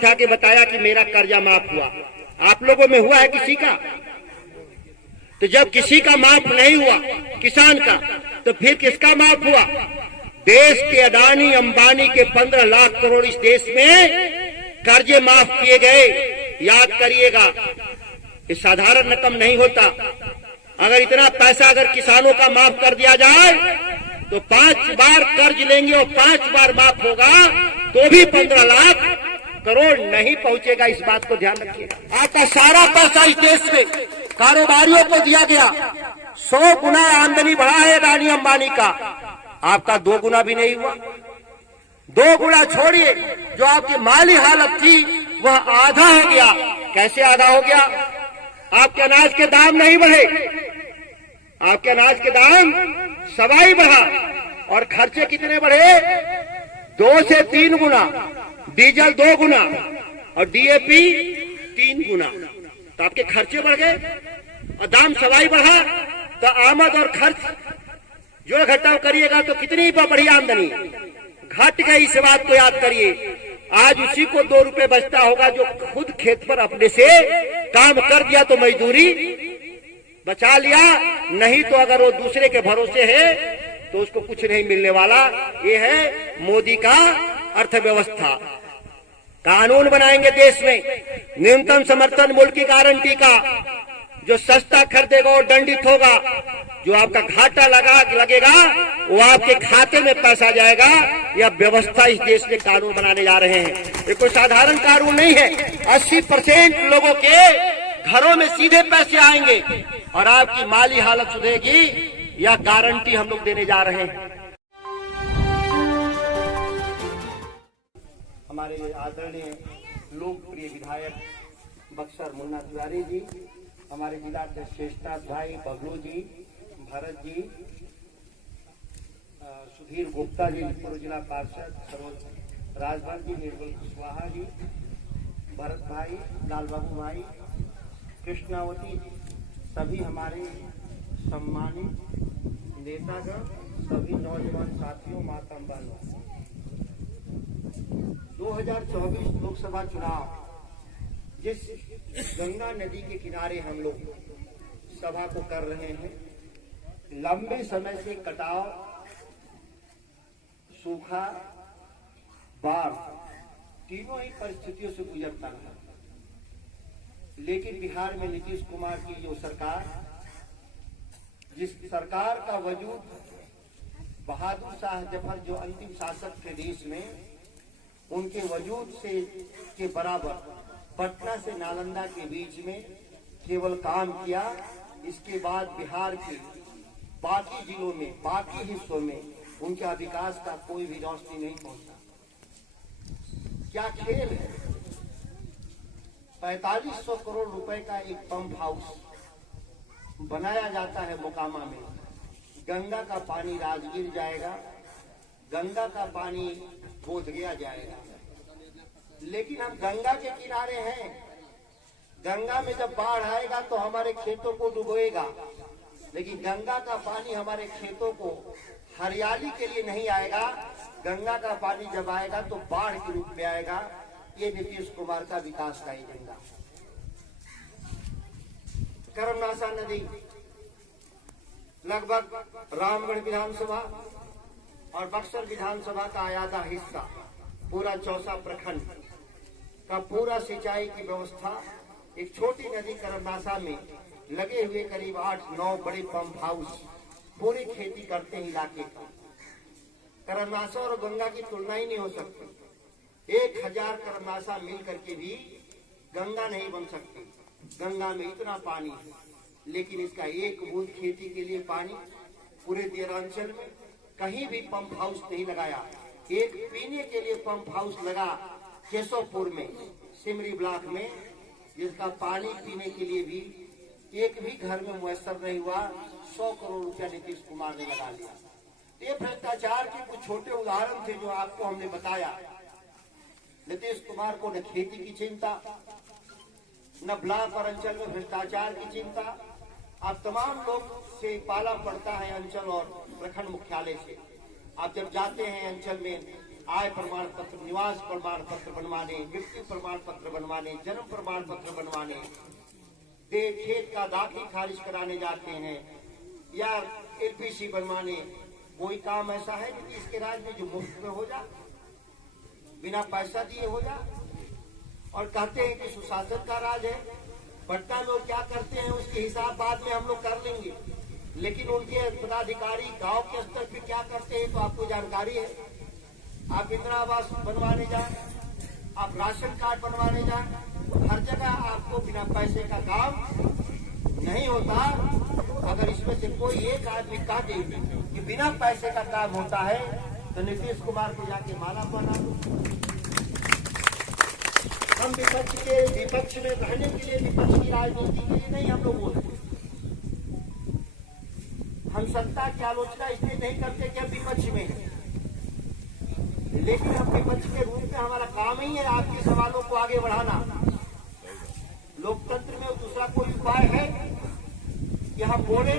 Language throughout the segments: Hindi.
उठा के बताया कि मेरा कर्जा माफ हुआ। आप लोगों में हुआ है किसी का? तो जब किसी का माफ नहीं हुआ किसान का, तो फिर किसका माफ हुआ? देश के अडानी अंबानी के 15 लाख करोड़ इस देश में कर्जे माफ किए गए। याद करिएगा, ये साधारण रकम नहीं होता। अगर इतना पैसा अगर किसानों का माफ कर दिया जाए तो 5 बार कर्ज लेंगे और 5 बार माफ होगा तो भी 15 लाख करोड़ नहीं पहुंचेगा। इस बात को ध्यान रखिएगा। आपका सारा पैसा इस देश में कारोबारियों को दिया गया। 100 गुना आमदनी बढ़ा है अडानी अंबानी का, आपका 2 गुना भी नहीं हुआ। 2 गुना छोड़िए, जो आपकी माली हालत थी वह आधा हो गया। कैसे आधा हो गया? आपके अनाज के दाम नहीं बढ़े, आपके अनाज के दाम सवाई बढ़ा। और खर्चे कितने बढ़े? 2 से 3 गुना, डीजल 2 गुना और डीएपी 3 गुना। तो आपके खर्चे बढ़ गए और दाम सवाई बढ़ा। तो आमद और खर्च जो घटाव करिएगा तो कितनी बढ़ी आमदनी घट गई। इस बात को याद करिए। आज उसी को 2 रुपए बचता होगा जो खुद खेत पर अपने से काम कर दिया तो मजदूरी बचा लिया, नहीं तो अगर वो दूसरे के भरोसे है तो उसको कुछ नहीं मिलने वाला। ये है मोदी का अर्थव्यवस्था। कानून बनाएंगे देश में, न्यूनतम समर्थन मूल्य की गारंटी का। जो सस्ता खरीदेगा वो दंडित होगा, जो आपका घाटा लगेगा वो आपके खाते में पैसा जाएगा। यह व्यवस्था इस देश में कानून बनाने जा रहे हैं। ये कोई साधारण कानून नहीं है। 80% लोगों के घरों में सीधे पैसे आएंगे और आपकी माली हालत सुधरेगी। यह गारंटी हम लोग देने जा रहे हैं। हमारे आदरणीय लोकप्रिय विधायक बक्सर मुन्ना तिवारी जी, हमारे जिला अध्यक्ष शेषनाथ भाई, बबलू जी, भरत जी, सुधीर गुप्ता जी, पूर्व जिला पार्षद सरोज राजभर जी, निर्मल कुशवाहा जी, भरत भाई, लाल बाबू भाई, कृष्णावती जी, सभी हमारे सम्मानित नेतागण, सभी नौजवान साथियों, मातम बहनों, 2024 लोकसभा चुनाव जिस गंगा नदी के किनारे हम लोग सभा को कर रहे हैं, लंबे समय से कटाव, सूखा, बाढ़ तीनों ही परिस्थितियों से गुजरता है। लेकिन बिहार में नीतीश कुमार की जो सरकार, जिस सरकार का वजूद बहादुर शाह जफर जो अंतिम शासक थे देश में, उनके वजूद से के बराबर पटना से नालंदा के बीच में केवल काम किया। इसके बाद बिहार के बाकी जिलों में, बाकी हिस्सों में उनका विकास का कोई भी रोशनी नहीं पहुंचा। क्या खेल है? 4500 करोड़ रुपए का एक पंप हाउस बनाया जाता है मोकामा में। गंगा का पानी राजगीर जाएगा, गंगा का पानी बोधगया जाएगा। लेकिन हम गंगा के किनारे हैं। गंगा में जब बाढ़ आएगा तो हमारे खेतों को डुबोएगा, लेकिन गंगा का पानी हमारे खेतों को हरियाली के लिए नहीं आएगा। गंगा का पानी जब आएगा तो बाढ़ के रूप में आएगा। ये नीतीश कुमार का विकास का एजेंडा। कर्मनाशा नदी लगभग रामगढ़ विधानसभा और बक्सर विधानसभा का आधा हिस्सा, पूरा चौसा प्रखंड का पूरा सिंचाई की व्यवस्था एक छोटी नदी कर्मनाशा में लगे हुए करीब 8-9 बड़े पंप हाउस पूरी खेती करते हैं इलाके का। कर्मनाशा और गंगा की तुलना ही नहीं हो सकती। 1000 कर्मनाशा मिल करके भी गंगा नहीं बन सकती। गंगा में इतना पानी है, लेकिन इसका एक बूंद खेती के लिए पानी पूरे देरांचल में कहीं भी पंप हाउस नहीं लगाया। एक पीने के लिए पंप हाउस लगा केशवपुर में, सिमरी ब्लॉक में, जिसका पानी पीने के लिए भी एक भी घर में मुयस्सर नहीं हुआ। 100 करोड़ रुपया नीतीश कुमार ने लगा लिया। ये भ्रष्टाचार के कुछ छोटे उदाहरण थे जो आपको हमने बताया। नीतीश कुमार को न खेती की चिंता, न ब्लॉक और अंचल में भ्रष्टाचार की चिंता। आप तमाम लोग से पाला पड़ता है अंचल और प्रखंड मुख्यालय से। आप जब जाते हैं अंचल में, आय प्रमाण पत्र, निवास प्रमाण पत्र बनवाने, मृत्यु प्रमाण पत्र बनवाने, जन्म प्रमाण पत्र बनवाने, खेत का दाखिल खारिज कराने जाते हैं या एलपीसी बनवाने। कोई काम ऐसा है नीतीश के राज में जो मुफ्त में हो जा, बिना पैसा दिए हो जा? और कहते हैं कि सुशासन का राज है। पटना में वो क्या करते हैं उसके हिसाब बाद में हम लोग कर लेंगे, लेकिन उनके पदाधिकारी गांव के स्तर पर क्या करते हैं तो आपको जानकारी है। आप इंदिरा आवास बनवाने जाए, आप राशन कार्ड बनवाने जाए, हर जगह आपको बिना पैसे का काम नहीं होता। अगर इसमें से कोई एक आदमी कह दे कि बिना पैसे का काम होता है तो नीतीश कुमार को जाके माला बना दो। हम विपक्ष में रहने के लिए, विपक्ष की राजनीति के लिए नहीं हम लोग बोलते। हम सत्ता की आलोचना इसलिए नहीं करते कि हम विपक्ष में हैं, लेकिन हम विपक्ष के रूप में हमारा काम ही है आपके सवालों को आगे बढ़ाना। लोकतंत्र में दूसरा कोई उपाय है कि हम बोले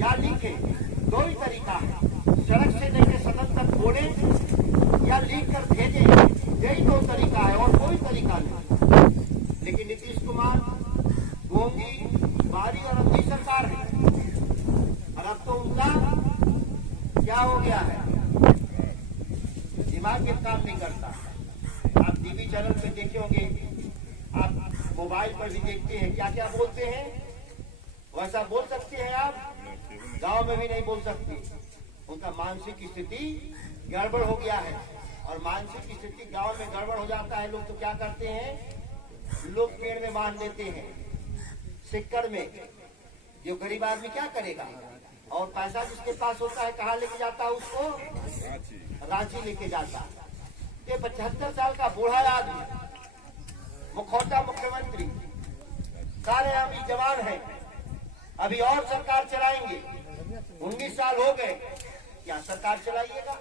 या लिखे? दो ही तरीका है, सड़क से लेकर सदन तक बोले या लिख कर भेजे, यही दो तरीका है और कोई तरीका नहीं। लेकिन नीतीश कुमार गोंगी, बारी और अंधी सरकार है, और अब तो उनका क्या हो गया है, दिमाग में काम नहीं करता। आप टीवी चैनल पे देखे होंगे, आप मोबाइल पर भी देखते हैं, क्या क्या बोलते हैं वैसा बोल सकते हैं आप, गांव में भी नहीं बोल सकते। उनका मानसिक स्थिति गड़बड़ हो गया है, और मानसिक स्थिति गांव में गड़बड़ हो जाता है। लोग तो क्या करते हैं, लोग पेड़ में बांध देते हैं, सिक्कड़ में। जो गरीब आदमी क्या करेगा? और पैसा जिसके पास होता है कहाँ लेके जाता है उसको? रांची लेके जाता है। ये 75 साल का बूढ़ा आदमी, मुखौटा मुख्यमंत्री, सारे अभी जवान हैं, अभी और सरकार चलाएंगे। 19 साल हो गए, क्या सरकार चलाइएगा?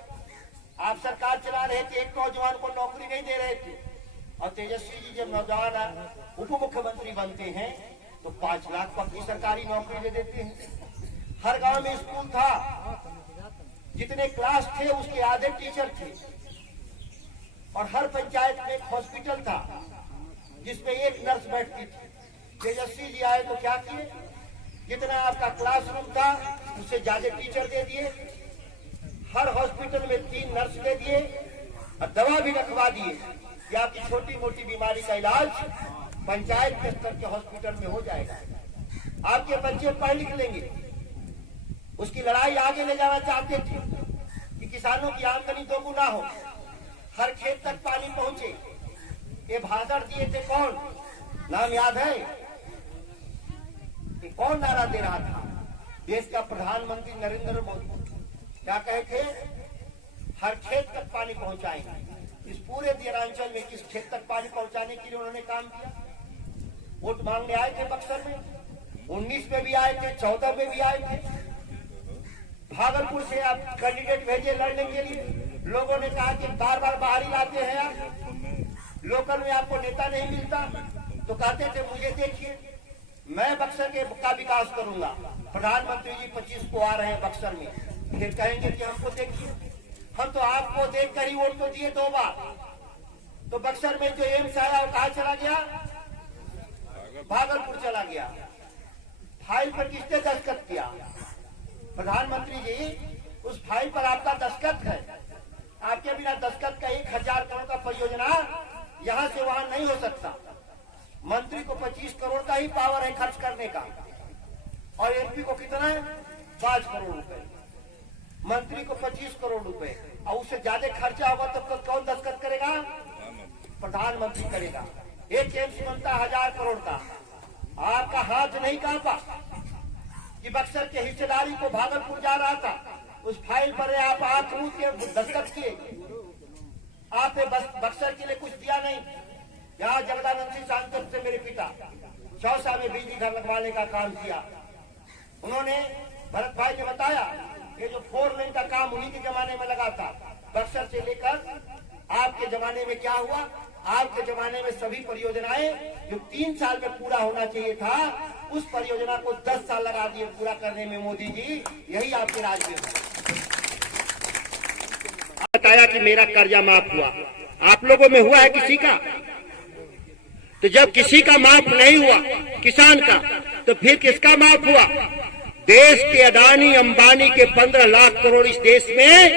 आप सरकार चला रहे थे, एक नौजवान को नौकरी नहीं दे रहे थे, और तेजस्वी जी जब नौजवान उप मुख्यमंत्री बनते हैं तो 5 लाख पक्की सरकारी नौकरी दे देते हैं। हर गांव में स्कूल था, जितने क्लास थे उसके आधे टीचर थे, और हर पंचायत में एक हॉस्पिटल था जिसमें एक नर्स बैठती थी। तेजस्वी जी आए तो क्या किए, जितना आपका क्लासरूम था उससे ज्यादा टीचर दे दिए, हर हॉस्पिटल में 3 नर्स दे दिए, और दवा भी रखवा दिए कि आपकी छोटी मोटी बीमारी का इलाज पंचायत के स्तर के हॉस्पिटल में हो जाएगा। आपके बच्चे पढ़ लिख लेंगे। उसकी लड़ाई आगे ले जाना चाहते थे कि किसानों की आमदनी दोगुना हो, हर खेत तक पानी पहुंचे। ये भाषण दिए थे कौन, नाम याद है कि कौन नारा दे रहा था? देश का प्रधानमंत्री नरेंद्र मोदी। क्या कहे थे? हर खेत तक पानी पहुंचाएंगे। इस पूरे दिनांचल में किस खेत तक पानी पहुंचाने के लिए उन्होंने काम किया? वोट मांगने आए थे बक्सर में, 19 में भी आए थे, 14 में भी आए थे। भागलपुर से आप कैंडिडेट भेजे लड़ने के लिए, लोगों ने कहा कि बार बार बाहर ही लाते हैं आप, लोकल में आपको नेता नहीं मिलता, तो कहते थे मुझे देखिए, मैं बक्सर का विकास करूंगा। प्रधानमंत्री जी 25 को आ रहे हैं बक्सर में, फिर कहेंगे कि हमको देखिए। हम तो आपको देखकर ही वोट तो दिए 2 बार। तो बक्सर में जो एम्स आया वो कहाँ चला गया? भागलपुर चला गया। फाइल पर किसने दस्तखत किया? प्रधानमंत्री जी, उस फाइल पर आपका दस्तखत है। आपके बिना दस्तखत का 1000 करोड़ का परियोजना यहाँ से वहां नहीं हो सकता। मंत्री को 25 करोड़ का ही पावर है खर्च करने का, और एमपी को कितना है? 5 करोड़ रुपए। मंत्री को 25 करोड़ रुपए, और उससे ज्यादा खर्चा होगा तो कौन दस्तखत करेगा? प्रधानमंत्री करेगा। एक एम्स बनता 1000 करोड़ का। आपका हाथ नहीं कांपा कि बक्सर के हिस्सेदारी को भागलपुर जा रहा था, उस फाइल पर आप आंख मूंद के दस्तखत किए। आपने बक्सर के लिए कुछ दिया नहीं। यहाँ जगदानंद सिंह सांसद से मेरे पिता चौसा में बिजली घर लगवाने का काम किया। उन्होंने, भरत भाई ने बताया, ये जो 4 लेन का काम उन्हीं के जमाने में लगा था। बक्सर से लेकर आपके जमाने में क्या हुआ? आपके जमाने में सभी परियोजनाएं जो 3 साल में पूरा होना चाहिए था, उस परियोजना को 10 साल लगा दिए पूरा करने में मोदी जी। यही आपके राज में हुआ। बताया कि मेरा कर्जा माफ हुआ, आप लोगों में हुआ है किसी का? तो जब किसी का माफ नहीं हुआ किसान का, तो फिर किसका माफ हुआ? देश के अडानी अंबानी के 15 लाख करोड़ इस देश में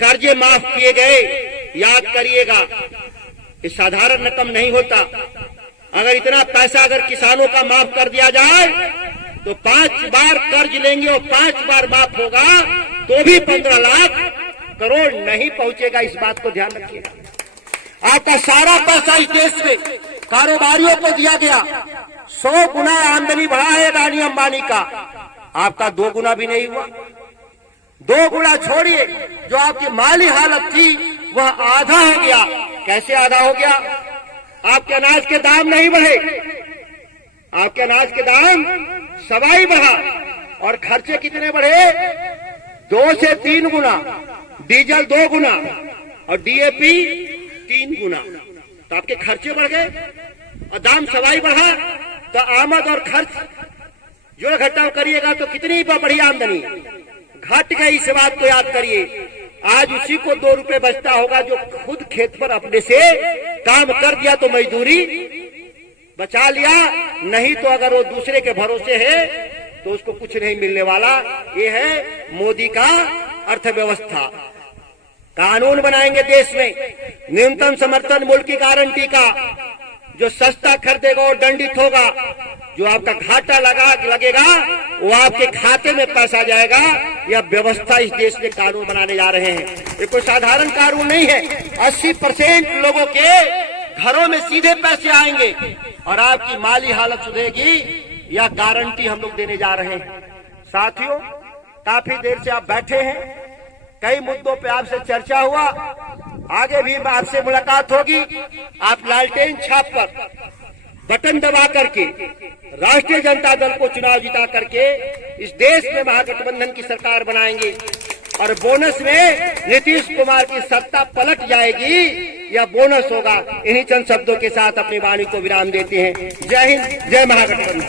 कर्जे माफ किए गए। याद करिएगा, ये साधारण रकम नहीं होता। अगर इतना पैसा अगर किसानों का माफ कर दिया जाए तो 5 बार कर्ज लेंगे और 5 बार माफ होगा तो भी 15 लाख करोड़ नहीं पहुंचेगा। इस बात को ध्यान रखिएगा। आपका सारा पैसा इस देश में कारोबारियों को दिया गया। 100 गुना आमदनी बढ़ा है अडानी अंबानी का, आपका 2 गुना भी नहीं हुआ। 2 गुना छोड़िए, जो आपकी माली हालत थी वह आधा हो गया। कैसे आधा हो गया? आपके अनाज के दाम नहीं बढ़े, आपके अनाज के दाम सवाई बढ़ा। और खर्चे कितने बढ़े? 2 से 3 गुना, डीजल 2 गुना और डीएपी 3 गुना। तो आपके खर्चे बढ़ गए और दाम सवाई बढ़ा, तो आमद और खर्च जोड़ घटाव करिएगा तो कितनी बढ़ी आमदनी? घट गई। इस बात को याद करिए। आज उसी को 2 रुपए बचता होगा जो खुद खेत पर अपने से काम कर दिया तो मजदूरी बचा लिया, नहीं तो अगर वो दूसरे के भरोसे है तो उसको कुछ नहीं मिलने वाला। ये है मोदी का अर्थव्यवस्था। कानून बनाएंगे देश में, न्यूनतम समर्थन मूल्य की गारंटी का, जो सस्ता खरीदेगा और दंडित होगा, जो आपका घाटा लगेगा वो आपके खाते में पैसा जाएगा। यह व्यवस्था इस देश में कानून बनाने जा रहे हैं। ये कोई साधारण कानून नहीं है। 80% लोगों के घरों में सीधे पैसे आएंगे और आपकी माली हालत सुधरेगी, यह गारंटी हम लोग देने जा रहे हैं। साथियों, काफी देर से आप बैठे हैं, कई मुद्दों पे आपसे चर्चा हुआ, आगे भी आपसे मुलाकात होगी। आप लालटेन छाप पर बटन दबा करके राष्ट्रीय जनता दल को चुनाव जिता करके इस देश में महागठबंधन की सरकार बनाएंगे और बोनस में नीतीश कुमार की सत्ता पलट जाएगी। यह बोनस होगा। इन्हीं चंद शब्दों के साथ अपनी वाणी को विराम देते हैं। जय हिंद, जय महागठबंधन।